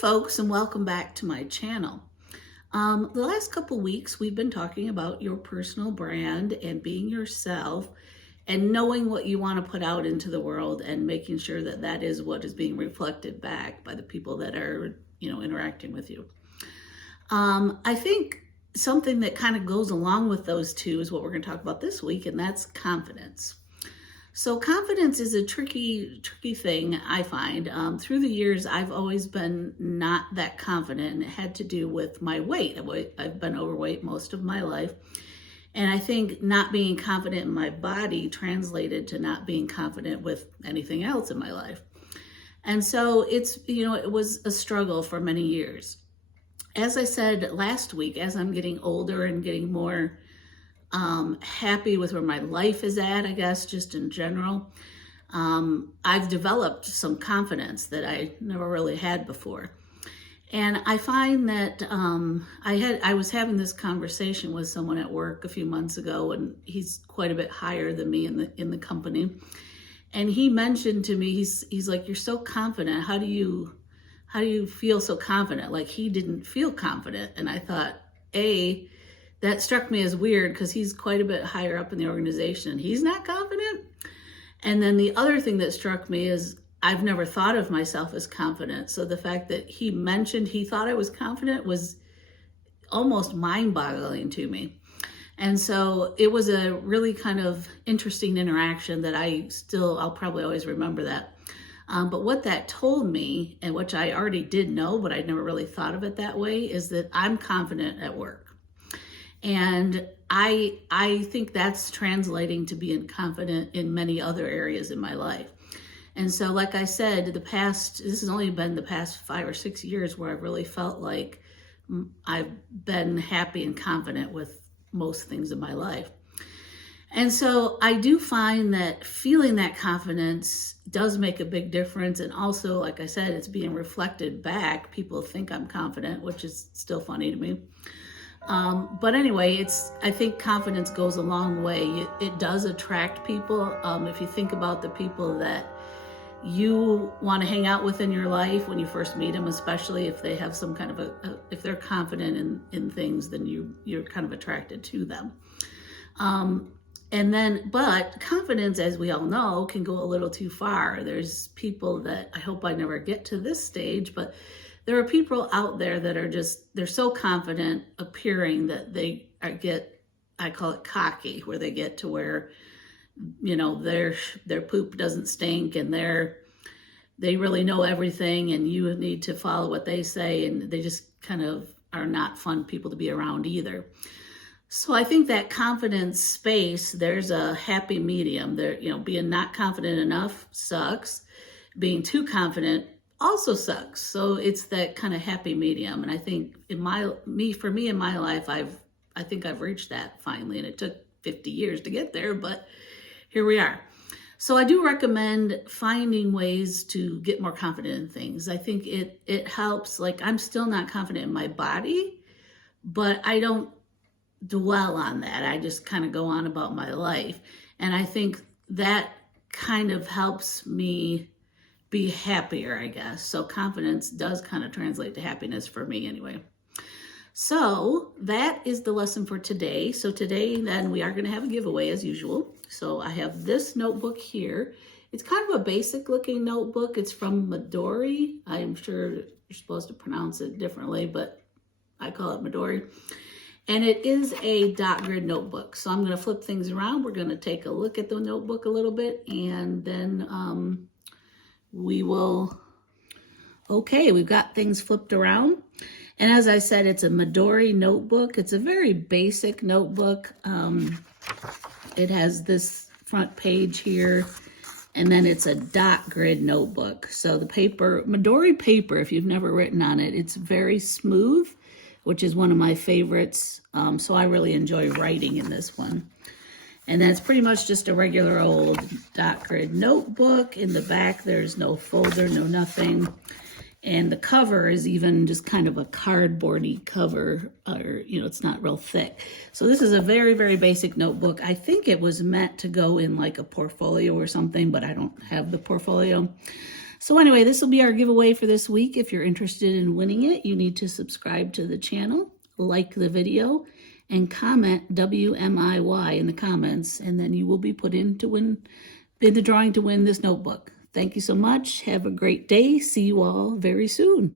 folks, and welcome back to my channel. The last couple weeks we've been talking about your personal brand and being yourself and knowing what you want to put out into the world and making sure that that is what is being reflected back by the people that are, interacting with you. I think something that kind of goes along with those two is what we're going to talk about this week, and that's confidence. So confidence is a tricky thing, I find. Through the years, I've always been not that confident, and it had to do with my weight. I've been overweight most of my life. And I think not being confident in my body translated to not being confident with anything else in my life. And so it was a struggle for many years. As I said last week, as I'm getting older and getting more happy with where my life is at, I guess, just in general, I've developed some confidence that I never really had before. And I find that I was having this conversation with someone at work a few months ago, and he's quite a bit higher than me in the company. And he mentioned to me, he's like, "You're so confident. How do you feel so confident?" Like, he didn't feel confident. And I thought, that struck me as weird because he's quite a bit higher up in the organization. He's not confident. And then the other thing that struck me is I've never thought of myself as confident. So the fact that he mentioned he thought I was confident was almost mind-boggling to me. And so it was a really kind of interesting interaction that I'll probably always remember that. But what that told me, and which I already did know, but I'd never really thought of it that way, is that I'm confident at work. And I think that's translating to being confident in many other areas in my life. And so, like I said, this has only been the past 5 or 6 years where I've really felt like I've been happy and confident with most things in my life. And so I do find that feeling that confidence does make a big difference. And also, like I said, it's being reflected back. People think I'm confident, which is still funny to me. But anyway, I think confidence goes a long way. It does attract people. If you think about the people that you want to hang out with in your life when you first meet them, especially if they have some kind of if they're confident in things, then you're kind of attracted to them. But confidence, as we all know, can go a little too far. There's people that, I hope I never get to this stage, but there are people out there that are they're so confident appearing that they I call it cocky, where they get to where, their poop doesn't stink and they really know everything and you need to follow what they say, and they just kind of are not fun people to be around either. So I think that confidence space, there's a happy medium there. Being not confident enough sucks. Being too confident also sucks. So it's that kind of happy medium. And I think for me in my life, I think I've reached that finally. And it took 50 years to get there, but here we are. So I do recommend finding ways to get more confident in things. I think it helps. Like, I'm still not confident in my body, but I don't dwell on that. I just kind of go on about my life. And I think that kind of helps me be happier, I guess. So confidence does kind of translate to happiness for me anyway. So that is the lesson for today. So today then we are going to have a giveaway as usual. So I have this notebook here. It's kind of a basic looking notebook. It's from Midori. I'm sure you're supposed to pronounce it differently, but I call it Midori. And it is a dot grid notebook. So I'm going to flip things around. We're going to take a look at the notebook a little bit, and then we've got things flipped around. And as I said, it's a Midori notebook. It's a very basic notebook. It has this front page here, and then it's a dot grid notebook. So the paper, Midori paper, if you've never written on it, it's very smooth, which is one of my favorites. So I really enjoy writing in this one. And that's pretty much just a regular old dot grid notebook. In the back, there's no folder, no nothing. And the cover is even just kind of a cardboardy cover, or, it's not real thick. So this is a very, very basic notebook. I think it was meant to go in like a portfolio or something, but I don't have the portfolio. So anyway, this will be our giveaway for this week. If you're interested in winning it, you need to subscribe to the channel, like the video, and comment WMIY in the comments, and then you will be put in the drawing to win this notebook. Thank you so much. Have a great day. See you all very soon.